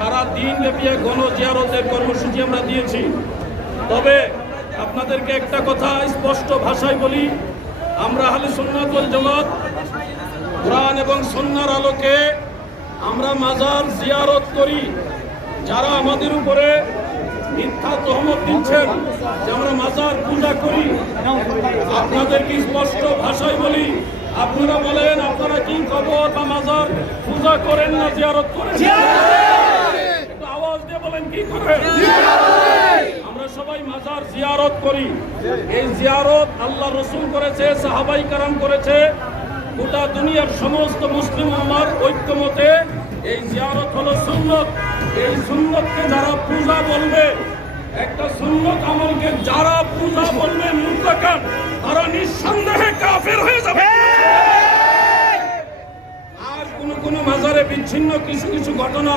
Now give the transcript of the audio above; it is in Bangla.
সারা দিন ব্যাপী গণজিয়ারতের কর্মসূচি আমরা দিয়েছি। তবে আপনাদেরকে একটা কথা স্পষ্ট ভাষায় বলি, আমরা আহলে সুন্নাত ওয়াল জামাত কোরআন এবং সুন্নাহর আলোকে আমরা মাজার জিয়ারত করি। যারা আমাদের উপরে মিথ্যা তহমত দিচ্ছেন যে আমরা মাজার পূজা করি, আপনাদেরকে স্পষ্ট ভাষায় বলি, আপনারা বলেন আপনারা কি কবর বা মাজার পূজা করেন না জিয়ারত করেন? একটু আওয়াজ দিয়ে বলেন কি করেন? আমরা সবাই মাজার জিয়ারত করি। এই জিয়ারত আল্লাহ রসুল করেছে, সাহাবাই কারাম করেছে, গোটা দুনিয়ার সমস্ত মুসলিম উম্মার ঐক্যমতে এই জিয়ারত হলো সুন্নত। এই সুন্নতকে যারা পূজা বলবে, একটা সুন্নত আমলকে যারা পূজা বলবে মুতলাকান, তারা নিঃসন্দেহে কাফের হয়ে যাবে। আর কোন মাজারে বিচ্ছিন্ন কিছু ঘটনা